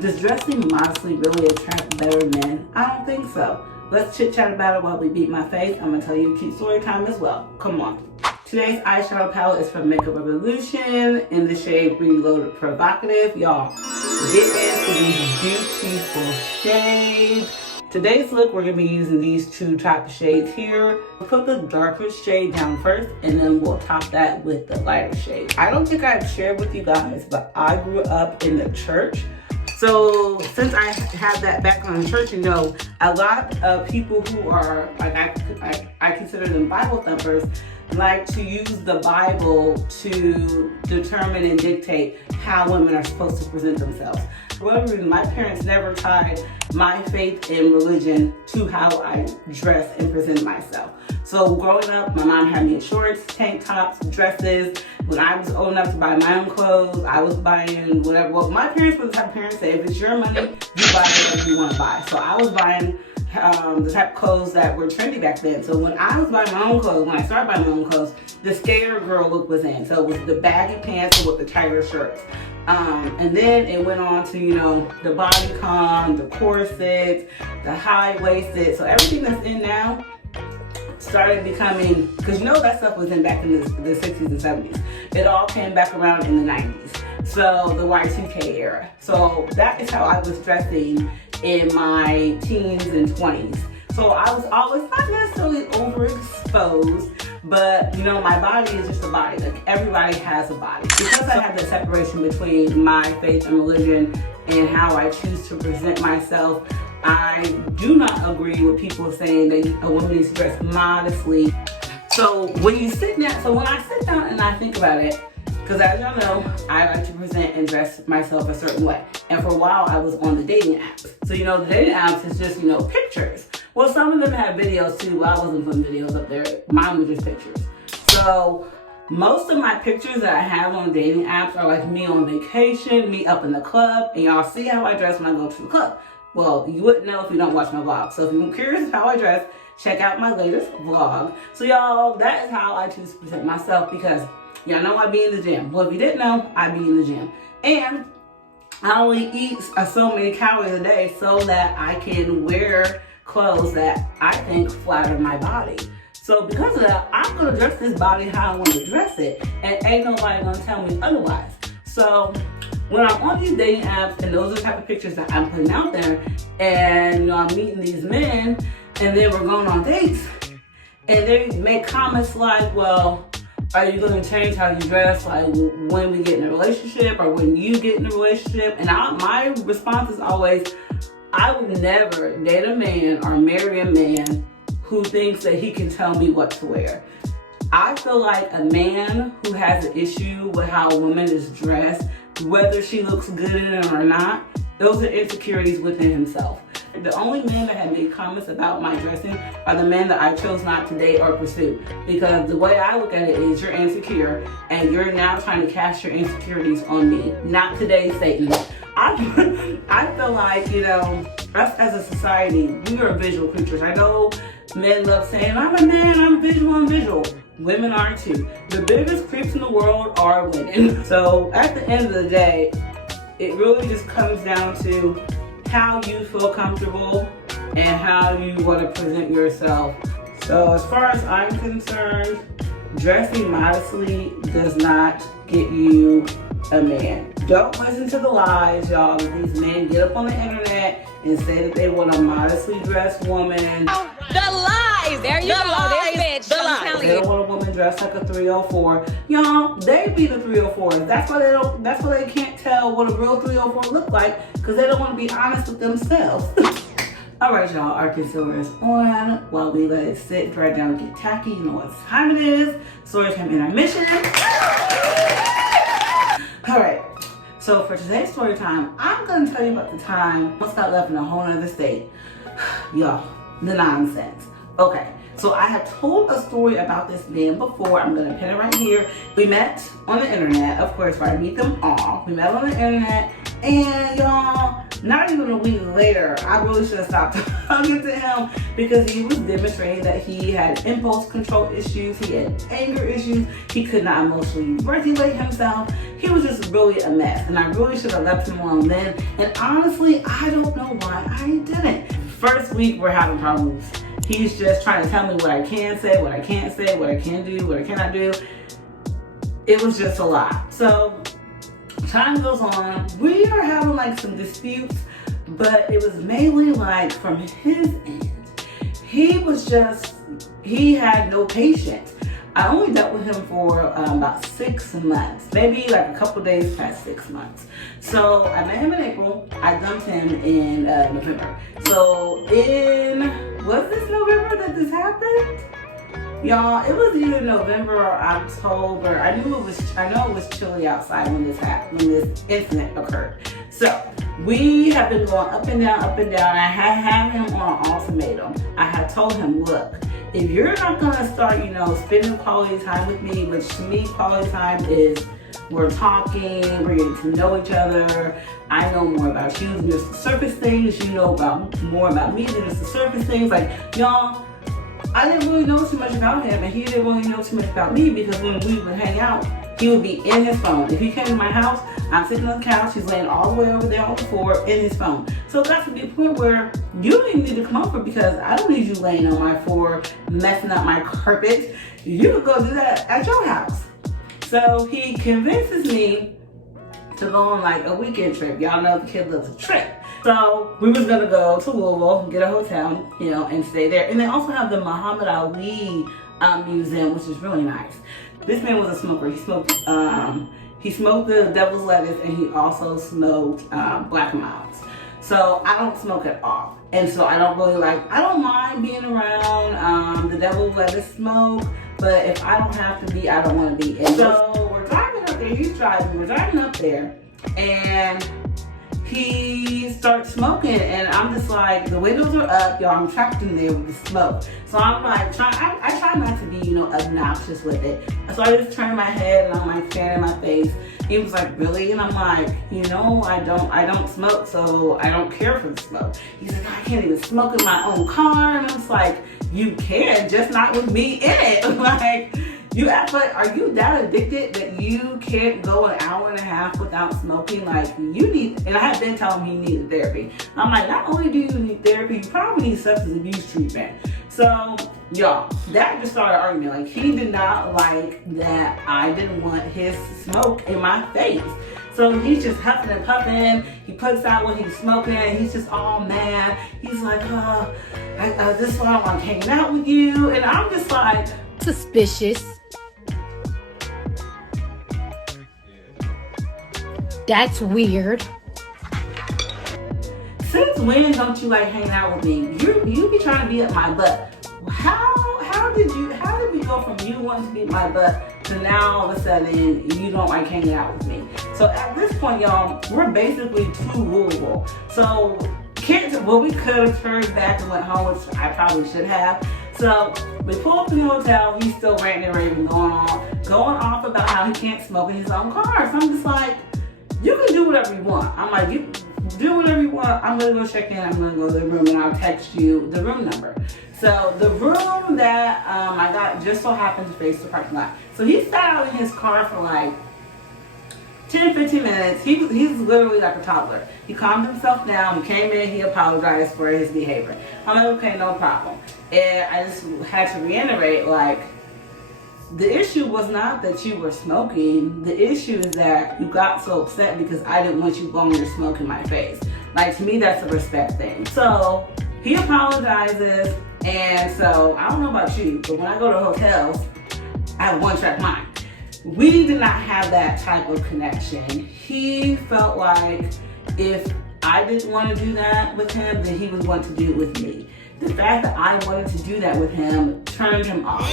Does dressing modestly really attract better men? I don't think so. Let's chit chat about it while we beat my face. I'm gonna tell you a cute story time as well. Come on. Today's eyeshadow palette is from Makeup Revolution in the shade Reloaded Provocative. Y'all, get into these beautiful shades. Today's look, we're gonna be using these two type of shades here. We'll put the darker shade down first, and then we'll top that with the lighter shade. I don't think I've shared with you guys, but I grew up in the church. So since I have that background in church, you know, a lot of people who are, like I consider them Bible thumpers, like to use the Bible to determine and dictate how women are supposed to present themselves. For whatever reason, my parents never tied my faith in religion to how I dress and present myself. So growing up, my mom had me in shorts, tank tops, dresses. When I was old enough to buy my own clothes, I was buying whatever. Well, my parents were the type of parents that if it's your money, you buy whatever you want to buy. So I was buying the type of clothes that were trendy back then. So when I was buying my own clothes, when I started buying my own clothes, the skater girl look was in. So it was the baggy pants with the tighter shirts. And then it went on to, you know, the bodycon, the corsets, the high-waisted. So everything that's in now started becoming, because you know that stuff was in back in the 60s and 70s. It all came back around in the 90s. So the Y2K era. So that is how I was dressing in my teens and 20s. So I was always not necessarily overexposed, but you know, my body is just a body. Like everybody has a body. Because I have the separation between my faith and religion and how I choose to present myself, I do not agree with people saying that a woman needs to dress modestly. So when I sit down and I think about it, because as y'all know, I like to present and dress myself a certain way. And for a while, I was on the dating apps. So, you know, the dating apps is just, you know, pictures. Well, some of them have videos too. Well, I wasn't putting videos up there. Mine was just pictures. So most of my pictures that I have on dating apps are like me on vacation, me up in the club, and y'all see how I dress when I go to the club. Well, you wouldn't know if you don't watch my vlog. So if you're curious how I dress, check out my latest vlog. So y'all, that is how I choose to present myself, because y'all know I be in the gym. Well, if you didn't know, I be in the gym. And I only eat so many calories a day so that I can wear clothes that I think flatter my body. So because of that, I'm gonna dress this body how I want to dress it, and ain't nobody gonna tell me otherwise. So when I'm on these dating apps, and those are the type of pictures that I'm putting out there, and you know, I'm meeting these men, and then we're going on dates, and they make comments like, well, are you going to change how you dress, like when we get in a relationship or when you get in a relationship? And my response is always, I would never date a man or marry a man who thinks that he can tell me what to wear. I feel like a man who has an issue with how a woman is dressed, whether she looks good in it or not, those are insecurities within himself. The only men that have made comments about my dressing are the men that I chose not to date or pursue. Because the way I look at it is, you're insecure and you're now trying to cast your insecurities on me. Not today, Satan. I feel like, you know, us as a society, we are visual creatures. I know men love saying, I'm a man, I'm visual. Women are too. The biggest creeps in the world are women. So at the end of the day, it really just comes down to how you feel comfortable and how you want to present yourself. So as far as I'm concerned, dressing modestly does not get you a man. Don't listen to the lies, y'all. These men get up on the internet and say that they want a modestly dressed woman. The lies! There you go, there, bitch. They don't want a woman dressed like a 304. Y'all, they be the 304s. That's why they can't tell what a real 304 look like, because they don't want to be honest with themselves. All right, y'all, our concealer is on while we let it sit, dry down, get tacky. You know what time it is. Story time intermission. All right, so for today's story time, I'm gonna tell you about the time once got left in a whole nother state. Y'all, the nonsense. Okay, so I have told a story about this man before. I'm gonna pin it right here. We met on the internet, of course, where I meet them all. We met on the internet, and y'all, not even a week later, I really should have stopped talking to him because he was demonstrating that he had impulse control issues, he had anger issues, he could not emotionally regulate himself. He was just really a mess, and I really should have left him alone then. And honestly, I don't know why I didn't. First week, we're having problems. He's just trying to tell me what I can say, what I can't say, what I can do, what I cannot do. It was just a lot. So time goes on. We are having like some disputes, but it was mainly like from his end. He had no patience. I only dealt with him for about 6 months, maybe like a couple days past 6 months. So I met him in April. I dumped him in November. So was this November that this happened? Y'all, it was either November or October. I know it was chilly outside when this incident occurred. So we have been going up and down, up and down. I had him on an ultimatum. I had told him, look, if you're not gonna start, spending quality time with me, which to me, quality time is we're talking, we're getting to know each other. I know more about you than just the surface things. You know more about me than just the surface things. Like, y'all, I didn't really know too much about him, and he didn't really know too much about me because when we would hang out, he would be in his phone. If he came to my house, I'm sitting on the couch, he's laying all the way over there on the floor in his phone. So it got to be a point where you don't even need to come over because I don't need you laying on my floor, messing up my carpet. You could go do that at your house. So he convinces me to go on like a weekend trip. Y'all know the kid loves a trip. So we was gonna go to Louisville, get a hotel, and stay there. And they also have the Muhammad Ali museum, which is really nice. This man was a smoker. He smoked the devil's lettuce, and he also smoked Black and Milds. So I don't smoke at all. And so I don't mind being around the devil's lettuce smoke, but if I don't have to be, I don't want to be. And so we're driving up there, he's driving, we're driving up there, and he starts smoking, and I'm just like, the windows are up, y'all, I'm trapped in there with the smoke. So I'm like, I try not to be, obnoxious with it. So I just turn my head and I'm like fanning my face. He was like, really? And I'm like, I don't smoke, so I don't care for the smoke. He's like, I can't even smoke in my own car. And I was like, you can, just not with me in it. Like, you act like, are you that addicted that you can't go an hour and a half without smoking? Like, you need, and I had been telling him he needed therapy. I'm like, not only do you need therapy, you probably need substance abuse treatment. So, y'all, that just started an argument. Like, he did not like that I didn't want his smoke in my face. So he's just huffing and puffing. He puts out what he's smoking, and he's just all mad. He's like, this is why I want to hang out with you. And I'm just like, suspicious. That's weird. Since when don't you like hanging out with me? You be trying to be at my butt. How did we go from you wanting to be at my butt to now all of a sudden you don't like hanging out with me? So at this point, y'all, we're basically to Louisville. So we could have turned back and went home, which I probably should have. So we pull up in the hotel, he's still ranting and raving, going off about how he can't smoke in his own car. So I'm just like, you can do whatever you want. I'm like, you do whatever you want. I'm gonna go check in, I'm gonna go to the room, and I'll text you the room number. So the room that I got just so happened to face the parking lot. So he sat out in his car for like 10, 15 minutes. He's literally like a toddler. He calmed himself down. He came in. He apologized for his behavior. I'm like, okay, no problem. And I just had to reiterate, like, the issue was not that you were smoking. The issue is that you got so upset because I didn't want you blowing your smoke in my face. Like, to me, that's a respect thing. So he apologizes. And so I don't know about you, but when I go to hotels, I have one track mind. We did not have that type of connection. He felt like if I didn't want to do that with him, then he was going to do it with me. The fact that I wanted to do that with him turned him off. I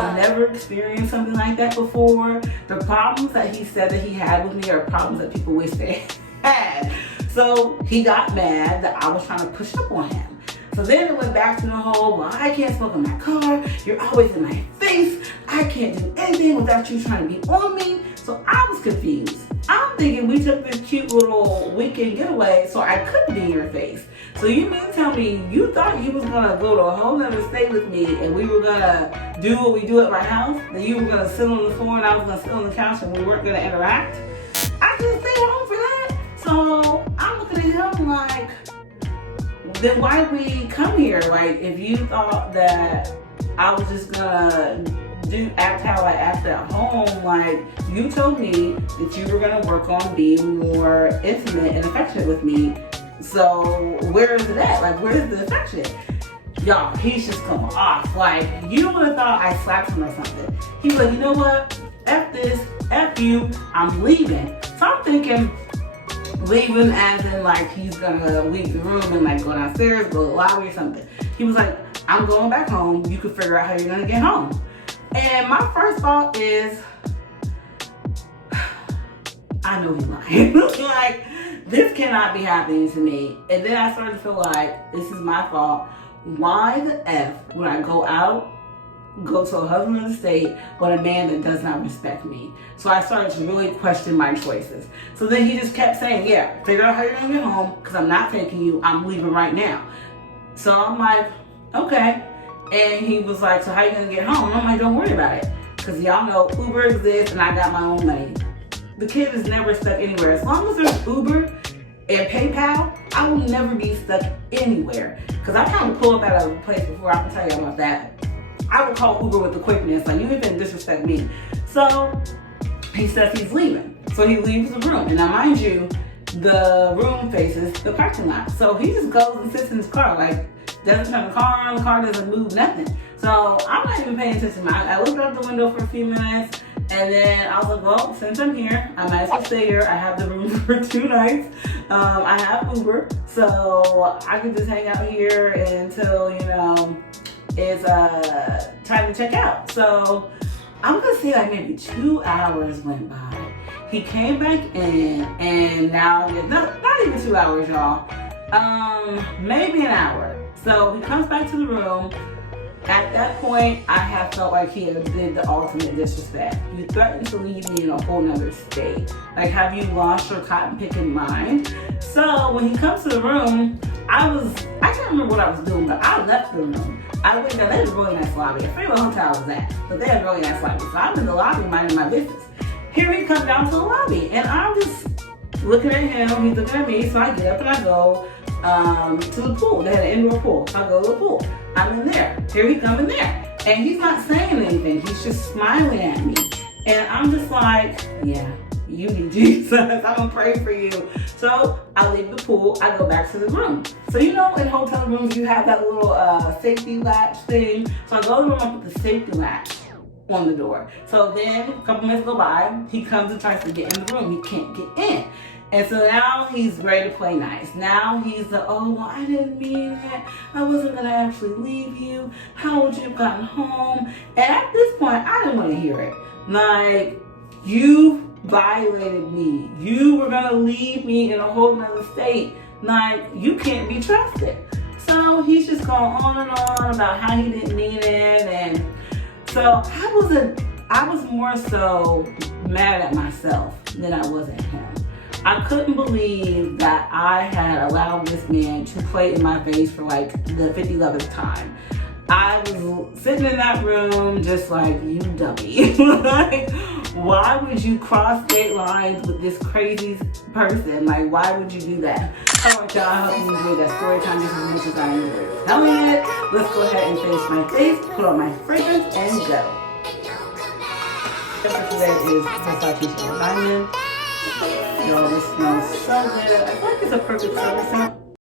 have never experienced something like that before. The problems that he said that he had with me are problems that people wish they had. So he got mad that I was trying to push up on him. So then it went back to the whole, well, I can't smoke in my car. You're always in my face. I can't do anything without you trying to be on me. So I was confused. I'm thinking we took this cute little weekend getaway so I couldn't be in your face. So you mean to tell me you thought you was gonna go to a whole nother state with me and we were gonna do what we do at my house? That you were gonna sit on the floor and I was gonna sit on the couch and we weren't gonna interact? I just stayed home for that. So I'm looking at him like, then why did we come here? Like, if you thought that I was just gonna act how I acted at home, like, you told me that you were gonna work on being more intimate and affectionate with me. So where is it at? Like, where's the affection? Y'all, he's just come off. Like, you would have thought I slapped him or something. He was like, you know what? F this, F you, I'm leaving. So I'm thinking, leaving as in like he's gonna leave the room and like go downstairs, go to the lobby or something. He was like, I'm going back home. You can figure out how you're gonna get home. And my first thought is, I know he's lying. Like, this cannot be happening to me. And then I started to feel like this is my fault. Why the F would I go to a husband of the state with a man that does not respect me? So I started to really question my choices. So then he just kept saying, yeah, figure out how you're gonna get home because I'm not taking you, I'm leaving right now. So I'm like, okay. And he was like, so how you gonna get home? And I'm like, don't worry about it. Because y'all know Uber exists and I got my own money. The kid is never stuck anywhere. As long as there's Uber and PayPal, I will never be stuck anywhere. Because I kind of pull up at a place before, I can tell you about that. I would call Uber with the quickness, like, you even disrespect me. So he says he's leaving. So he leaves the room. And now mind you, the room faces the parking lot. So he just goes and sits in his car, like, doesn't turn the car on, the car doesn't move, nothing. So I'm not even paying attention. I looked out the window for a few minutes, and then I was like, well, since I'm here, I might as well stay here. I have the room for 2 nights. I have Uber, so I can just hang out here until, you know, it's time to check out. So I'm gonna say like maybe 2 hours went by. He came back in, and now, not even 2 hours, y'all. Maybe an hour. So he comes back to the room. At that point, I have felt like he had did the ultimate disrespect. You threatened to leave me in a whole nother state. Like, have you lost your cotton picking mind? So when he comes to the room, I can't remember what I was doing, but I left the room. I went there, they had a really nice lobby. I forget what hotel I was at, but they had a really nice lobby. So I'm in the lobby minding my business. Here he comes down to the lobby, and I'm just looking at him, he's looking at me, so I get up and I go to the pool. They had an indoor pool. I go to the pool. I'm in there. Here he comes in there. And he's not saying anything. He's just smiling at me. And I'm just like, yeah, you need Jesus. I'm going to pray for you. So I leave the pool. I go back to the room. So you know in hotel rooms you have that little safety latch thing. So I go to the room and put the safety latch on the door. So then a couple minutes go by. He comes and tries to get in the room. He can't get in. And so now he's ready to play nice. Now he's like, oh, well, I didn't mean that. I wasn't going to actually leave you. How would you have gotten home? And at this point, I didn't want to hear it. Like, you violated me. You were going to leave me in a whole nother state. Like, you can't be trusted. So he's just going on and on about how he didn't mean it. And so I was more so mad at myself than I was at him. I couldn't believe that I had allowed this man to play in my face for like the 50th time. I was sitting in that room just like, you dummy. Like, why would you cross state lines with this crazy person? Like, why would you do that? Alright, y'all, I hope you enjoyed that story time just as much as I enjoyed telling it. Let's go ahead and finish my face, put on my fragrance, and go. For today is Versace Diamond. Yo, this smells so good. I feel like it's a perfect service scent.